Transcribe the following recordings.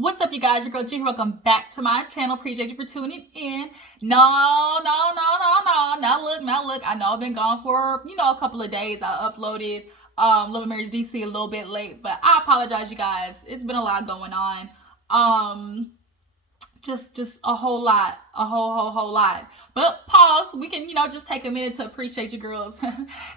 What's up, you guys? Your girl G. Welcome back to my channel. Appreciate you for tuning in. Not look. I know I've been gone for a couple of days. I uploaded Love and Marriage DC a little bit late, but I apologize, you guys. It's been a lot going on. Just a whole lot, a whole lot. But pause. We can just take a minute to appreciate your girl's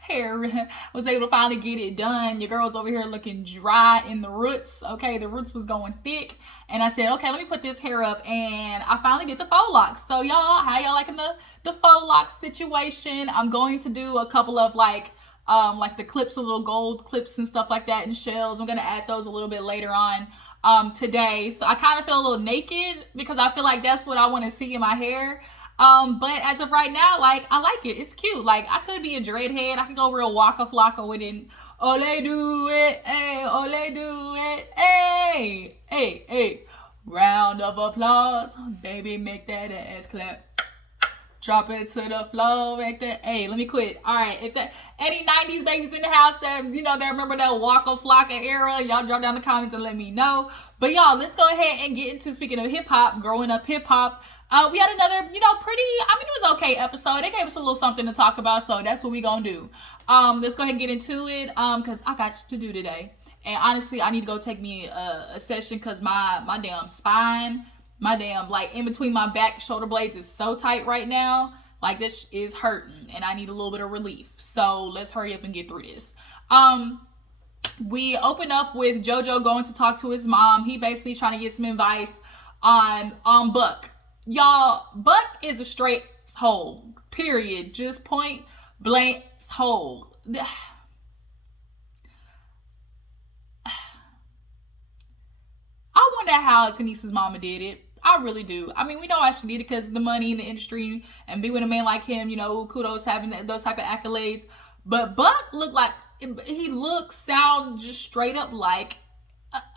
hair. Was able to finally get it done. Your girl's over here looking dry in the roots. Okay, the roots was going thick, and I said, okay, let me put this hair up, and I finally get the faux locks. So y'all, how y'all liking the faux locks situation? I'm going to do a couple of like the clips, a little gold clips and stuff like that, and shells. I'm gonna add those a little bit later on today. So I kind of feel a little naked because I feel like that's what I want to see in my hair. But as of right now, like, I like it. It's cute. Like, I could be a dreadhead. I could go real waka flocka with it. Ole do it, hey, ole do it, hey, hey, hey. Round of applause, baby, make that ass clap. Drop it to the floor, make that. Hey, let me quit. All right, if that any 90s babies in the house that they remember that Waka Flocka era, y'all drop down the comments and let me know. But y'all, let's go ahead and get into, speaking of hip hop, growing up hip hop. We had another, it was okay episode. They gave us a little something to talk about, so that's what we gonna do. Let's go ahead and get into it. Cause I got to do today, and honestly, I need to go take me a session cause my damn spine. My damn, like, in between my back shoulder blades is so tight right now. Like, this is hurting, and I need a little bit of relief. So let's hurry up and get through this. We open up with Jojo going to talk to his mom. He basically trying to get some advice on Buck. Y'all, Buck is a straight hole. Period. Just point blank hole. I wonder how Tanisha's mama did it. I really do. I mean, we know why she did it because of the money in the industry and be with a man like him, kudos having those type of accolades. But Buck sound just straight up like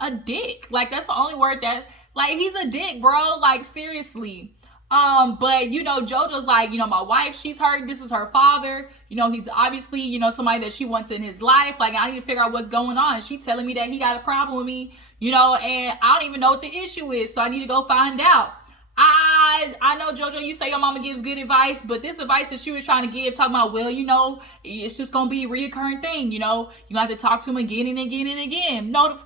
a dick. Like, that's the only word that, like, he's a dick, bro. Like, seriously. But Jojo's like, my wife, she's hurt. This is her father. He's obviously, somebody that she wants in his life. Like, I need to figure out what's going on. She's telling me that he got a problem with me. And I don't even know what the issue is, so I need to go find out. I know, Jojo, you say your mama gives good advice, but this advice that she was trying to give, talking about, well, it's just gonna be a reoccurring thing, you have to talk to him again and again and again. No,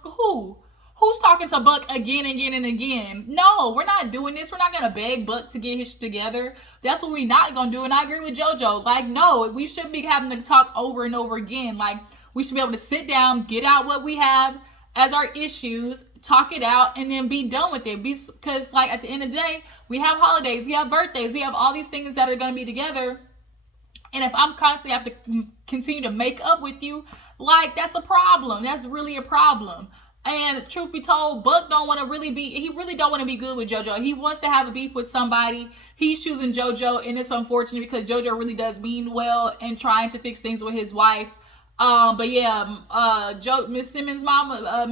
who's talking to Buck again and again and again? No, we're not doing this. We're not gonna beg Buck to get his shit together. That's what we're not gonna do, and I agree with Jojo. Like, no, we shouldn't be having to talk over and over again. Like, we should be able to sit down, get out what we have as our issues, talk it out, and then be done with it. Because, like, at the end of the day, we have holidays, we have birthdays, we have all these things that are going to be together. And if I'm constantly have to continue to make up with you, like, that's a problem. That's really a problem. And truth be told, Buck don't want to really be, he really don't want to be good with Jojo. He wants to have a beef with somebody. He's choosing Jojo, and it's unfortunate because Jojo really does mean well and trying to fix things with his wife. But yeah, Miss Simmons' mama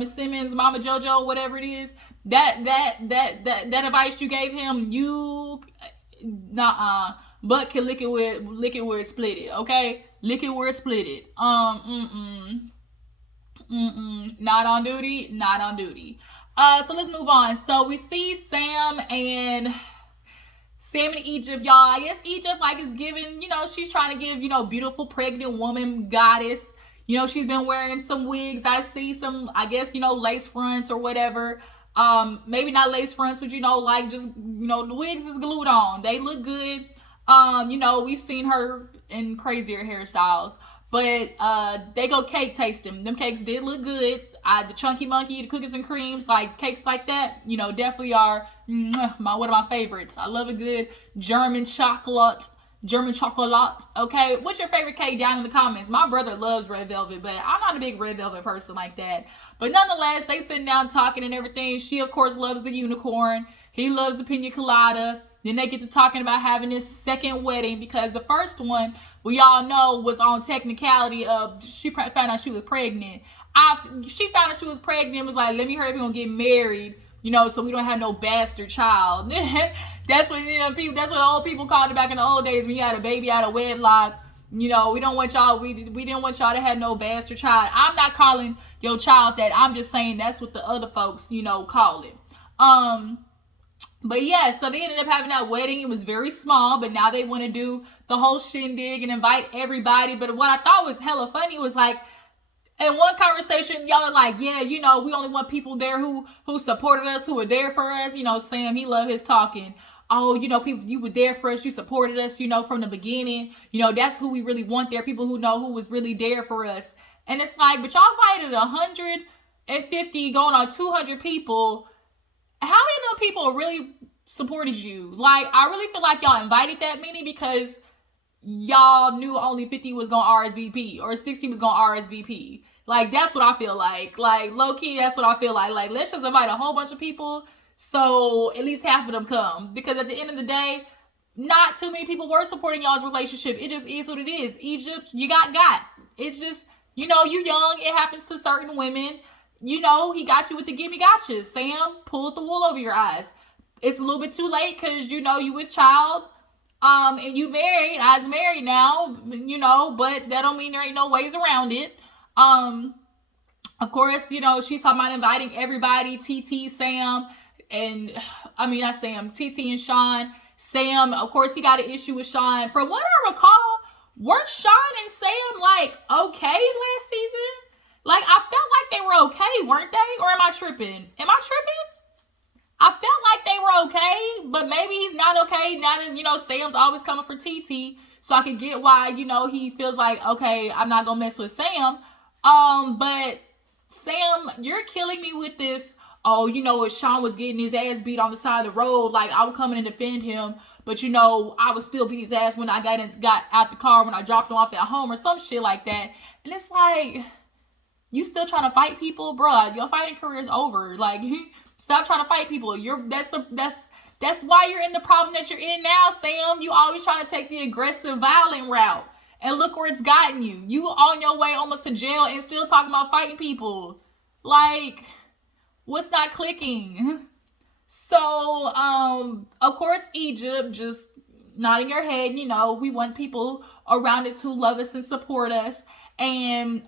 Jojo, whatever it is, that advice you gave him, Buck can lick it where it split it, okay? Lick it where it split it. Not on duty. So let's move on. So we see Sam and Egypt, y'all. I guess Egypt, like, is giving, she's trying to give, beautiful pregnant woman goddess. She's been wearing some wigs. I see some, I guess, lace fronts or whatever. Maybe not lace fronts, but, like, just, the wigs is glued on. They look good. We've seen her in crazier hairstyles. But they go cake tasting. Them cakes did look good. The Chunky Monkey, the cookies and creams, like cakes like that, definitely are one of my favorites. I love a good German chocolate. Okay, what's your favorite cake? Down in the comments. My brother loves red velvet, but I'm not a big red velvet person like that. But nonetheless, they sitting down talking and everything. She, of course, loves the unicorn. He loves the pina colada. Then they get to talking about having this second wedding because the first one, we all know, was on technicality of she found out she was pregnant. She found out she was pregnant and was like, let me hurry up, we're gonna get married, so we don't have no bastard child. That's what that's what old people called it back in the old days when you had a baby out of wedlock. We don't want y'all, we didn't want y'all to have no bastard child. I'm not calling your child that. I'm just saying that's what the other folks, call it. But yeah, so they ended up having that wedding. It was very small, but now they want to do the whole shindig and invite everybody. But what I thought was hella funny was like, in one conversation, y'all are like, yeah, we only want people there who supported us, who were there for us. Sam, he loved his talking. Oh, people, you were there for us, you supported us, from the beginning. That's who we really want there. People who know who was really there for us. And it's like, but y'all invited 150 going on 200 people. How many of those people really supported you? Like, I really feel like y'all invited that many because y'all knew only 50 was gonna RSVP or 60 was gonna RSVP. Like, that's what I feel like. Like, low-key, that's what I feel like. Like, let's just invite a whole bunch of people so at least half of them come. Because at the end of the day, not too many people were supporting y'all's relationship. It just is what it is. Egypt, you got. It's just, you young. It happens to certain women. He got you with the gimme gotchas. Sam pulled the wool over your eyes. It's a little bit too late because, you with child. And you married. I was married now, but that don't mean there ain't no ways around it. Of course, she's talking about inviting everybody, TT, Sam, and not Sam, TT and Sean. Sam, of course, he got an issue with Sean. From what I recall, weren't Sean and Sam like okay last season? Like, I felt like they were okay, weren't they? Or am I tripping? I felt like they were okay, but maybe he's not okay now that, Sam's always coming for TT. So I can get why, he feels like, okay, I'm not going to mess with Sam. But Sam, you're killing me with this. Oh, if Sean was getting his ass beat on the side of the road, like, I would come in and defend him. But, I would still beat his ass when I got out the car, when I dropped him off at home or some shit like that. And it's like, you still trying to fight people? Bruh, your fighting career is over. Like, stop trying to fight people. That's why you're in the problem that you're in now, Sam. You always trying to take the aggressive, violent route. And look where it's gotten you. You on your way almost to jail and still talking about fighting people. Like, what's not clicking? So, of course, Egypt, just nodding your head, we want people around us who love us and support us. And,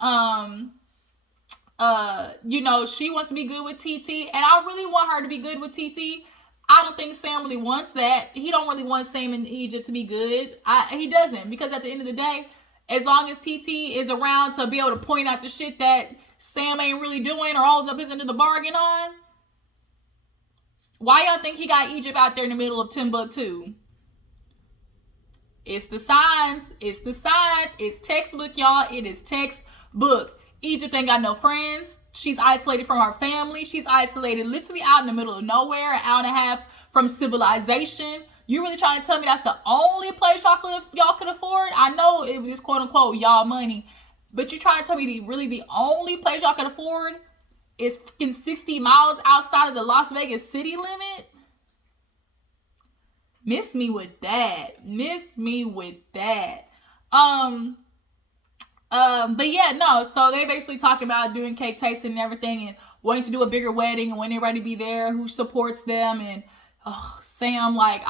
she wants to be good with TT, and I really want her to be good with TT. I don't think Sam really wants that. He don't really want Sam in Egypt to be good. He doesn't, because at the end of the day, as long as TT is around to be able to point out the shit that Sam ain't really doing or holding up his end of the bargain on, why y'all think he got Egypt out there in the middle of Timbuktu? It's the signs. It's the signs. It's textbook, y'all. It is textbook. Egypt ain't got no friends. She's isolated from her family. She's isolated literally out in the middle of nowhere, an hour and a half from civilization. You really trying to tell me that's the only place y'all could afford? I know it was quote unquote y'all money, but you're trying to tell me the only place y'all could afford is fucking 60 miles outside of the Las Vegas city limit? Miss me with that. But yeah, no, so they basically talking about doing cake tasting and everything and wanting to do a bigger wedding and wanting everybody to be there who supports them. And Sam, like,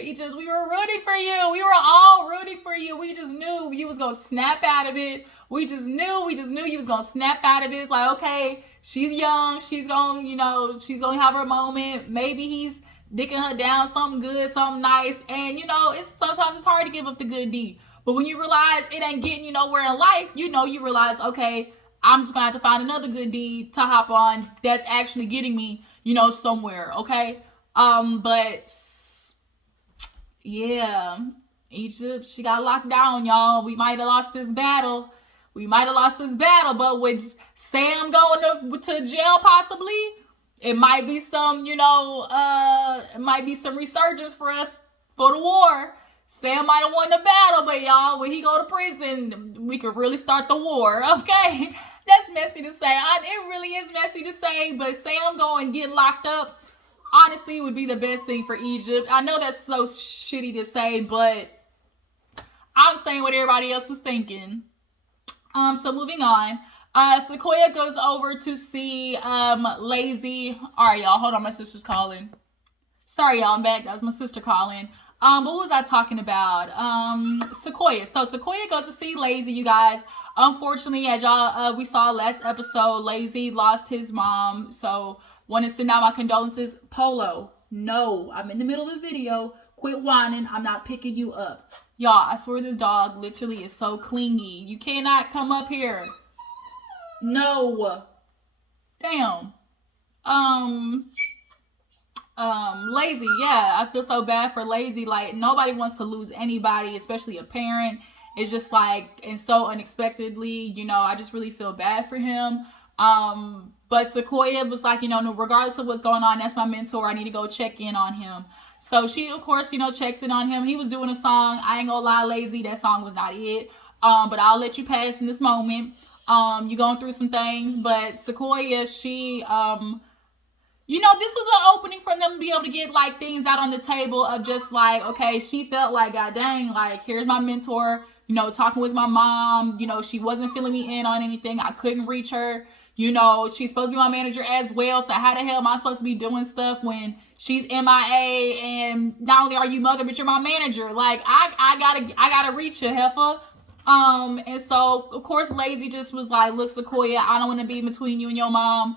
Egypt, we were rooting for you. We were all rooting for you. We just knew you was gonna snap out of it. We just knew you was gonna snap out of it. It's like, okay, she's young, she's gonna, she's gonna have her moment. Maybe he's dicking her down, something good, something nice. And sometimes it's hard to give up the good deed. But when you realize it ain't getting you nowhere in life, you realize, okay, I'm just gonna have to find another good deed to hop on that's actually getting me, somewhere, okay? But yeah, Egypt, she got locked down, y'all. We might have lost this battle. But with Sam going to jail possibly, it might be some, resurgence for us for the war. Sam might have won the battle, but y'all, when he go to prison, we could really start the war, okay? That's messy to say. It really is messy to say, but Sam going and getting locked up, honestly, would be the best thing for Egypt. I know that's so shitty to say, but I'm saying what everybody else is thinking. So moving on. Sakoya goes over to see Layzie. All right, y'all, hold on, my sister's calling. Sorry, y'all, I'm back. That was my sister calling. What was I talking about? Sakoya. So Sakoya goes to see Layzie, you guys. Unfortunately, as y'all we saw last episode, Layzie lost his mom. So Want to send out my condolences. Polo, no, I'm in the middle of the video. Quit whining. I'm not picking you up. Y'all, I swear this dog literally is so clingy. You cannot come up here. No. Damn. Layzie, yeah, I feel so bad for Layzie. Like, nobody wants to lose anybody, especially a parent. It's just like, and so unexpectedly, you know, I just really feel bad for him. But Sakoya was like, you know, regardless of what's going on, that's my mentor. I need to go check in on him. So she, of course, you know, checks in on him. He was doing a song. I ain't gonna lie, Layzie, that song was not it. But I'll let you pass in this moment. You're going through some things, but Sakoya, she, you know, this was an opening for them to be able to get like things out on the table of just like, okay, she felt like, god dang, like, here's my mentor, you know, talking with my mom, you know, she wasn't filling me in on anything. I couldn't reach her. You know, she's supposed to be my manager as well. So how the hell am I supposed to be doing stuff when she's MIA and not only are you mother, but you're my manager? Like, I gotta reach you, heifer. And so of course Layzie just was like, look, Sakoya, I don't want to be between you and your mom.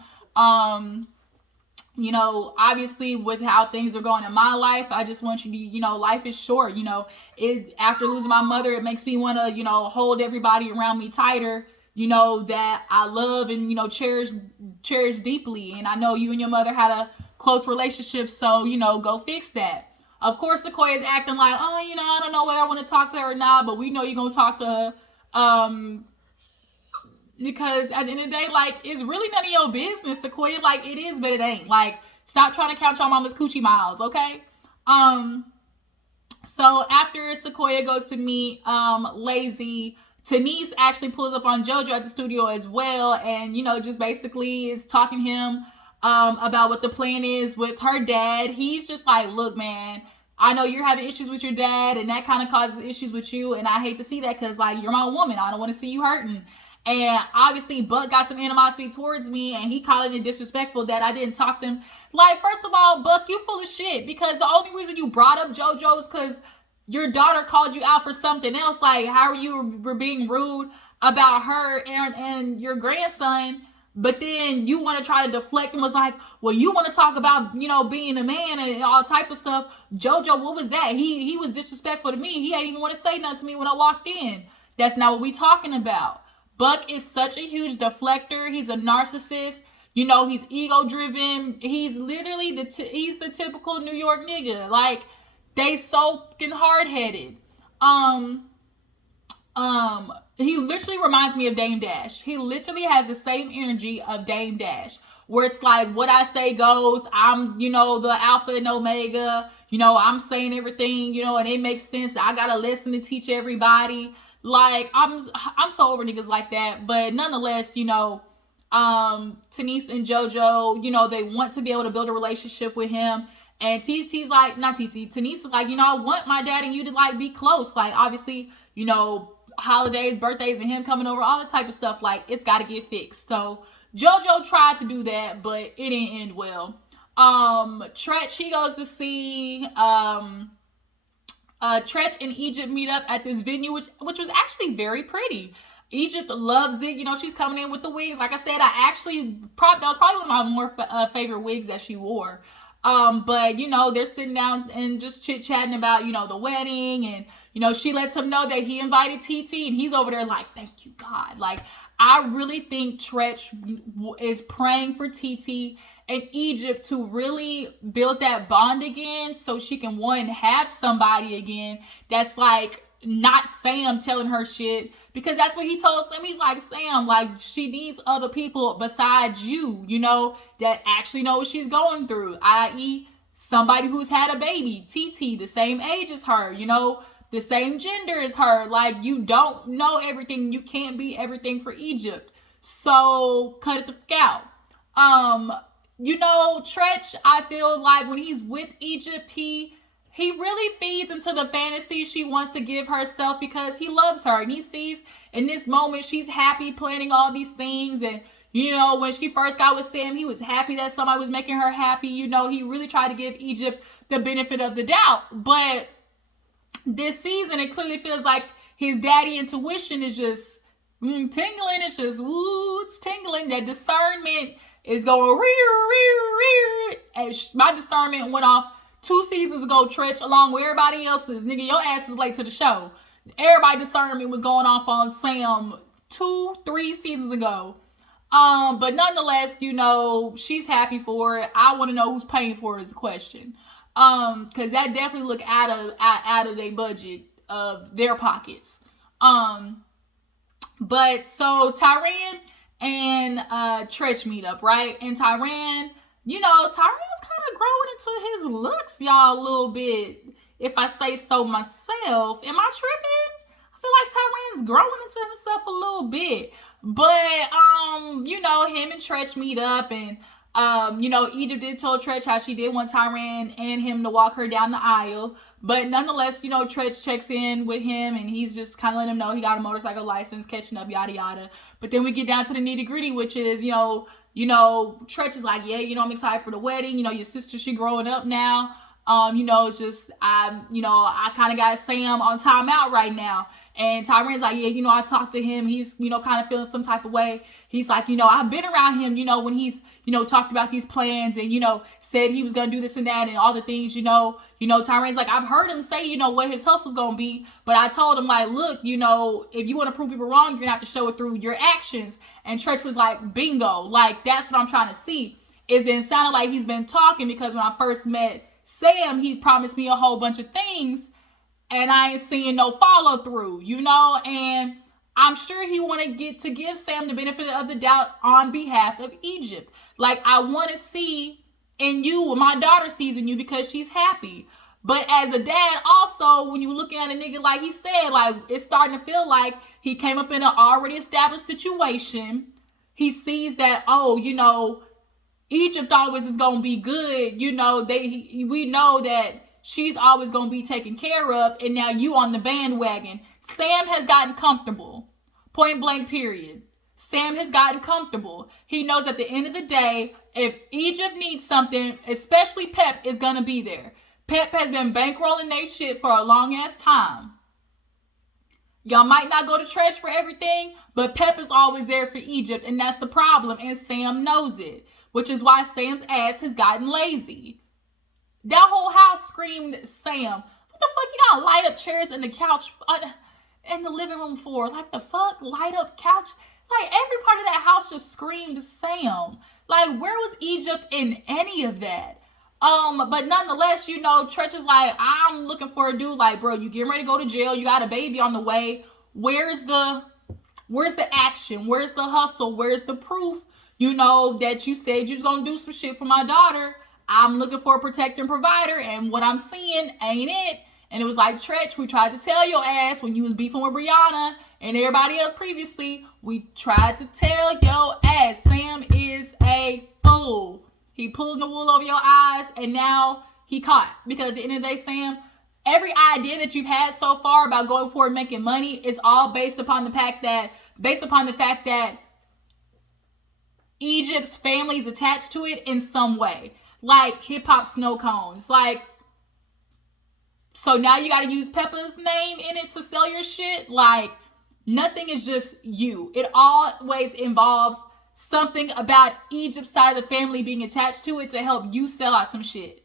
You know, obviously with how things are going in my life, I just want you to, you know, life is short. You know, after losing my mother, it makes me want to, you know, hold everybody around me tighter, you know, that I love and, you know, cherish deeply. And I know you and your mother had a close relationship, so, you know, go fix that. Of course, Sakoya is acting like, oh, you know, I don't know whether I want to talk to her or not, but we know you're going to talk to her. Because at the end of the day, like, it's really none of your business, Sakoya. Like, it is, but it ain't. Like, stop trying to count your mama's coochie miles, okay? So after Sakoya goes to meet Layzie, Tanise actually pulls up on Jojo at the studio as well, and, you know, just basically is talking to him about what the plan is with her dad. He's just like, look, man, I know you're having issues with your dad, and that kind of causes issues with you, and I hate to see that because, like, you're my woman. I don't want to see you hurting. And obviously, Buck got some animosity towards me, and he called it disrespectful that I didn't talk to him. Like, first of all, Buck, you full of shit, because the only reason you brought up Jojo is because your daughter called you out for something else. Like, how you were being rude about her and your grandson, but then you want to try to deflect and was like, well, you want to talk about, you know, being a man and all type of stuff. Jojo, what was that? He was disrespectful to me. He ain't even want to say nothing to me when I walked in. That's not what we talking about. Buck is such a huge deflector. He's a narcissist. You know, he's ego-driven. He's literally he's the typical New York nigga. Like, they so fucking hard-headed. He literally reminds me of Dame Dash. He literally has the same energy of Dame Dash, where it's like, what I say goes. I'm, you know, the alpha and omega. You know, I'm saying everything, you know, and it makes sense. I gotta listen and teach everybody. Like, I'm so over niggas like that. But nonetheless, you know, Tanise and Jojo, you know, they want to be able to build a relationship with him. And TT's like, not TT, Tanise is like, you know, I want my dad and you to, like, be close. Like, obviously, you know, holidays, birthdays, and him coming over, all that type of stuff, like, it's got to get fixed. So Jojo tried to do that, but it didn't end well. Treach, he goes to see Treach and Egypt meet up at this venue, which was actually very pretty. Egypt loves it. You know, she's coming in with the wigs. Like I said, that was probably one of my more favorite wigs that she wore. But, you know, they're sitting down and just chit-chatting about, you know, the wedding. And, you know, she lets him know that he invited TT. And he's over there like, thank you, God. Like, I really think Treach is praying for TT and Egypt to really build that bond again, so she can, one, have somebody again that's like not Sam telling her shit, because that's what he told Sam. He's like, Sam, like, she needs other people besides you, you know, that actually know what she's going through, i.e. somebody who's had a baby, TT, the same age as her, you know, the same gender as her. Like, you don't know everything. You can't be everything for Egypt. So cut it the fuck out. You know, Treach, I feel like when he's with Egypt, he really feeds into the fantasy she wants to give herself, because he loves her. And he sees in this moment she's happy planning all these things. And, you know, when she first got with Sam, he was happy that somebody was making her happy. You know, he really tried to give Egypt the benefit of the doubt. But this season, it clearly feels like his daddy intuition is just tingling. It's just, woo, it's tingling. That discernment is going and my discernment went off 2 seasons ago, Treach, along with everybody else's. Nigga, your ass is late to the show. Everybody discernment was going off on Sam 2-3 seasons ago. But nonetheless, you know, she's happy for it. I want to know who's paying for it is the question. Because that definitely look out of their budget of their pockets. But so Tyran and Treach meet up, right? And Tyran, you know, Tyran's kind of growing into his looks, y'all, a little bit. If I say so myself, am I tripping? I feel like Tyran's growing into himself a little bit. But you know, him and Treach meet up, and you know, Egypt did tell Treach how she did want Tyran and him to walk her down the aisle. But nonetheless, you know, Treach checks in with him, and he's just kind of letting him know he got a motorcycle license, catching up, yada yada. But then we get down to the nitty gritty, which is, you know, Treach is like, yeah, you know, I'm excited for the wedding. You know, your sister, she growing up now. You know, it's just, I kind of got Sam on timeout right now. And Tyran's like, yeah, you know, I talked to him. He's, you know, kind of feeling some type of way. He's like, you know, I've been around him, you know, when he's, you know, talked about these plans and, you know, said he was going to do this and that and all the things, you know, Tyran's like, I've heard him say, you know, what his hustle's going to be. But I told him, like, look, you know, if you want to prove people wrong, you're going to have to show it through your actions. And Treach was like, bingo. Like, that's what I'm trying to see. It's been sounding like he's been talking, because when I first met Sam, he promised me a whole bunch of things. And I ain't seeing no follow through, you know, and I'm sure he want to give Sam the benefit of the doubt on behalf of Egypt. Like, I want to see in you what my daughter sees in you, because she's happy. But as a dad, also, when you looking at a nigga, like he said, like, it's starting to feel like he came up in an already established situation. He sees that, oh, you know, Egypt always is going to be good. You know, we know that she's always going to be taken care of, and now you on the bandwagon. Sam has gotten comfortable. Point blank, period. Sam has gotten comfortable. He knows at the end of the day, if Egypt needs something, especially Pep is going to be there. Pep has been bankrolling their shit for a long-ass time. Y'all might not go to Treach for everything, but Pep is always there for Egypt, and that's the problem, and Sam knows it, which is why Sam's ass has gotten lazy. That whole house screamed Sam. What the fuck you gotta light up chairs in the couch in the living room for? Like, the fuck? Light up couch? Like, every part of that house just screamed Sam. Like, where was Egypt in any of that? But nonetheless, you know, Treach is like, I'm looking for a dude. Like, bro, you getting ready to go to jail. You got a baby on the way. Where's the action? Where's the hustle? Where's the proof, you know, that you said you was gonna do some shit for my daughter? I'm looking for a protector and provider, and what I'm seeing ain't it. And it was like, Treach, we tried to tell your ass when you was beefing with Brianna and everybody else previously. We tried to tell your ass, Sam is a fool. He pulling the wool over your eyes, and now he caught. Because at the end of the day, Sam, every idea that you've had so far about going forward and making money is all based upon the fact that Egypt's family is attached to it in some way. Like hip-hop snow cones. Like, so now you got to use Peppa's name in it to sell your shit. Like, nothing is just you. It always involves something about Egypt's side of the family being attached to it to help you sell out some shit.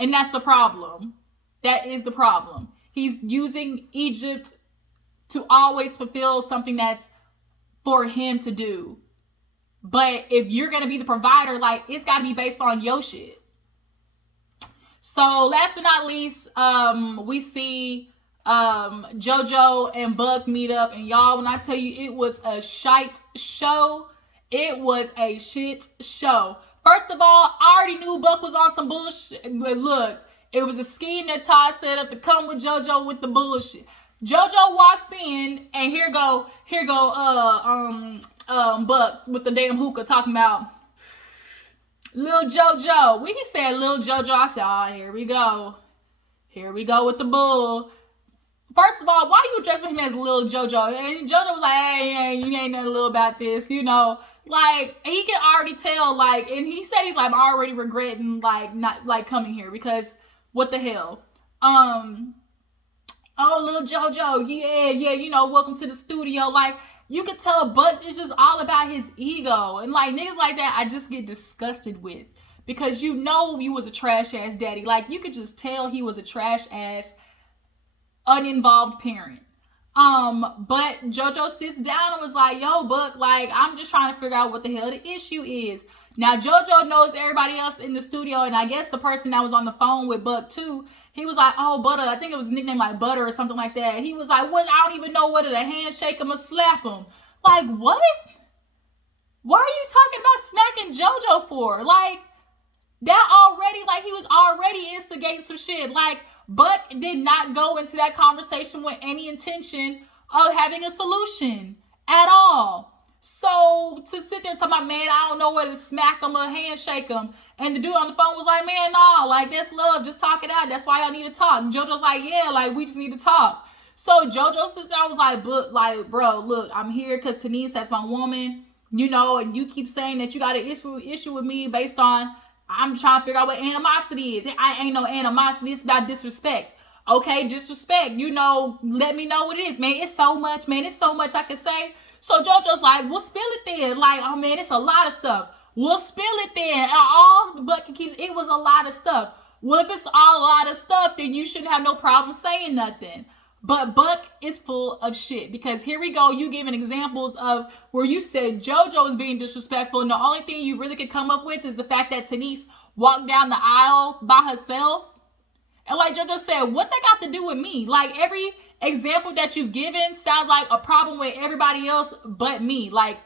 And that's the problem. That is the problem. He's using Egypt to always fulfill something that's for him to do. But if you're going to be the provider, like, it's got to be based on your shit. So last but not least, we see Jojo and Buck meet up. And y'all, when I tell you it was a shite show, it was a shit show. First of all, I already knew Buck was on some bullshit. But look, it was a scheme that Todd set up to come with Jojo with the bullshit. Jojo walks in, and here go Buck with the damn hookah talking about Lil Jojo. When he said Lil Jojo, I said, oh, here we go. Here we go with the bull. First of all, why you addressing him as Lil Jojo? And Jojo was like, hey, you ain't nothing little about this, you know. Like, he can already tell, like, and he said he's like, I'm already regretting, like, not, like, coming here, because what the hell? Oh, Lil Jojo, yeah, you know, welcome to the studio. Like, you could tell Buck is just all about his ego. And like niggas like that, I just get disgusted with. Because you know you was a trash ass daddy. Like you could just tell he was a trash ass, uninvolved parent. But Jojo sits down and was like, yo, Buck, like, I'm just trying to figure out what the hell the issue is. Now, Jojo knows everybody else in the studio, and I guess the person that was on the phone with Buck, too, he was like, oh, Butter, I think it was nicknamed like Butter or something like that. He was like, what? I don't even know whether to handshake him or slap him. Like, what? Why are you talking about smacking Jojo for? Like, that already, like, he was already instigating some shit. Like, Buck did not go into that conversation with any intention of having a solution at all. So to sit there and tell my man, I don't know whether to smack him or handshake him. And the dude on the phone was like, man, nah, like that's love. Just talk it out. That's why y'all need to talk. And JoJo's like, yeah, like we just need to talk. So JoJo's sister was like, but like, bro, look, I'm here because Tanise, that's my woman, you know, and you keep saying that you got an issue with me based on I'm trying to figure out what animosity is. I ain't no animosity. It's about disrespect. Okay, disrespect. You know, let me know what it is. Man, it's so much. Man, it's so much I can say. So JoJo's like, we'll spill it then. Like, oh, man, it's a lot of stuff. We'll spill it then. And all the bucket keeps, it was a lot of stuff. Well, if it's all a lot of stuff, then you shouldn't have no problem saying nothing. But Buck is full of shit because here we go. You giving examples of where you said JoJo is being disrespectful. And the only thing you really could come up with is the fact that Tanise walked down the aisle by herself. And like JoJo said, what that got to do with me? Like every example that you've given sounds like a problem with everybody else but me. Like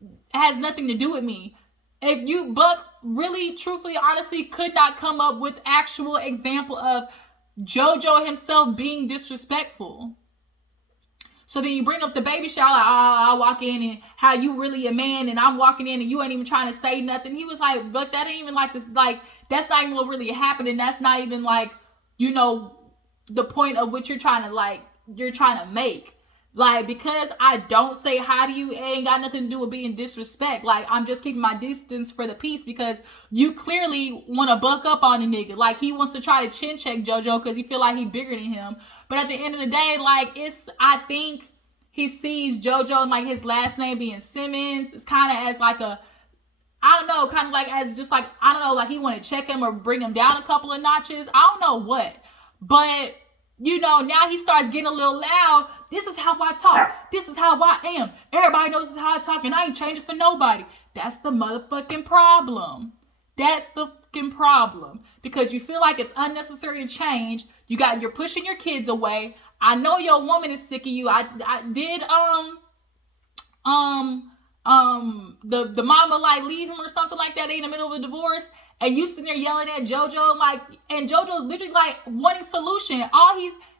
it has nothing to do with me. If you, Buck, really, truthfully, honestly, could not come up with actual example of JoJo himself being disrespectful. So then you bring up the baby shower, like, oh, I walk in and how you really a man and I'm walking in and you ain't even trying to say nothing. He was like, but that ain't even like this, like, that's not even what really happened. And that's not even like, you know, the point of what you're trying to make. Like, because I don't say hi to you, it ain't got nothing to do with being disrespect. Like, I'm just keeping my distance for the peace because you clearly want to buck up on a nigga. Like, he wants to try to chin check JoJo because he feel like he bigger than him. But at the end of the day, like, I think he sees JoJo and, like, his last name being Simmons. It's kind of as, like, I don't know, kind of like as just, like, I don't know, like, he want to check him or bring him down a couple of notches. I don't know what. But you know, now he starts getting a little loud. This is how I talk. This is how I am. Everybody knows this is how I talk and I ain't changing for nobody. That's the motherfucking problem. That's the fucking problem. Because you feel like it's unnecessary to change. You're pushing your kids away. I know your woman is sick of you. I did, the mama like leave him or something like that. They in the middle of a divorce. And you sitting there yelling at JoJo, like, and JoJo's literally like wanting solution.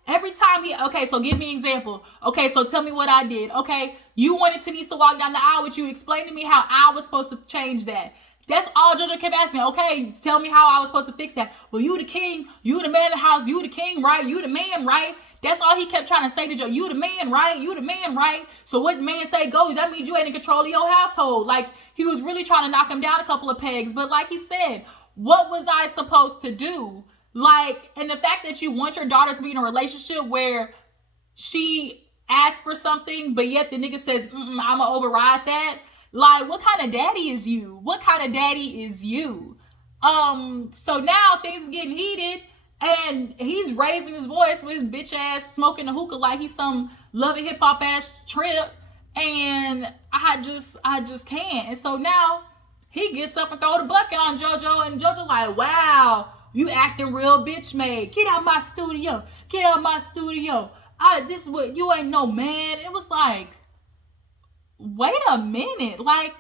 Every time okay, so give me an example. Okay, so tell me what I did. Okay, you wanted Tanise to walk down the aisle with you. Explain to me how I was supposed to change that. That's all JoJo kept asking. Okay, tell me how I was supposed to fix that. Well, you the king. You the man of the house. You the king, right? You the man, right? That's all he kept trying to say to Joe. You the man, right? You the man, right? So what the man say goes. That means you ain't in control of your household. Like, he was really trying to knock him down a couple of pegs. But like he said, what was I supposed to do? Like, and the fact that you want your daughter to be in a relationship where she asks for something, but yet the nigga says, I'm gonna override that. Like, what kind of daddy is you? What kind of daddy is you? So now things are getting heated. And he's raising his voice with his bitch ass smoking a hookah like he's some Up Hiphop ass trip. And I just can't. And so now he gets up and throw the bucket on JoJo. And JoJo's like, wow, you acting real bitch made. Get out my studio. Get out my studio. This is what, you ain't no man. It was like, wait a minute. Like,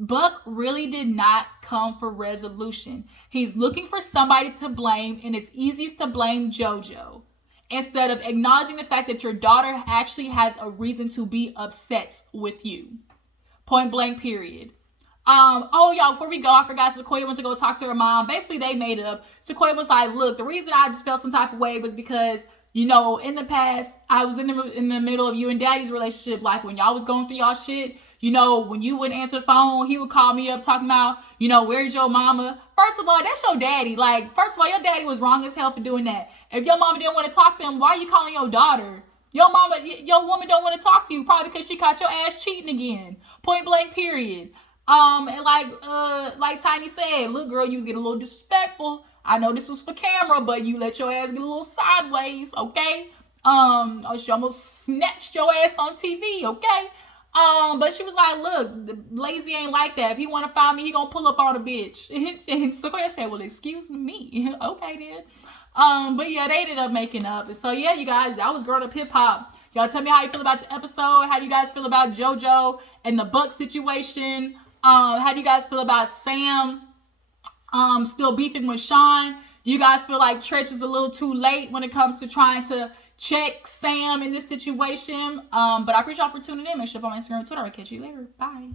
Buck really did not come for resolution. He's looking for somebody to blame, and it's easiest to blame JoJo instead of acknowledging the fact that your daughter actually has a reason to be upset with you. Point blank, period. Oh, y'all, before we go, I forgot Sakoya went to go talk to her mom. Basically, they made it up. Sakoya was like, look, the reason I just felt some type of way was because, you know, in the past, I was in the middle of you and daddy's relationship. Like, when y'all was going through y'all shit, you know, when you wouldn't answer the phone, he would call me up talking about, you know, where's your mama? First of all, that's your daddy. Like, first of all, your daddy was wrong as hell for doing that. If your mama didn't want to talk to him, why are you calling your daughter? Your mama, your woman don't want to talk to you probably because she caught your ass cheating again. Point blank, period. And like Tiny said, look, girl, you was getting a little disrespectful. I know this was for camera, but you let your ass get a little sideways, okay? She almost snatched your ass on TV, okay? But she was like, look, Layzie ain't like that. If he want to find me, he gonna pull up on a bitch. And Sakoya said, well, excuse me. Okay, then. But yeah, they ended up making up. And so yeah, you guys, that was Up Hiphop. Y'all tell me how you feel about the episode. How do you guys feel about Jojo and the Buck situation? How do you guys feel about Sam still beefing with Sean? Do you guys feel like Treach is a little too late when it comes to trying to check Sam in this situation? But I appreciate y'all for tuning in. Make sure to follow my Instagram and Twitter. I'll catch you later. Bye.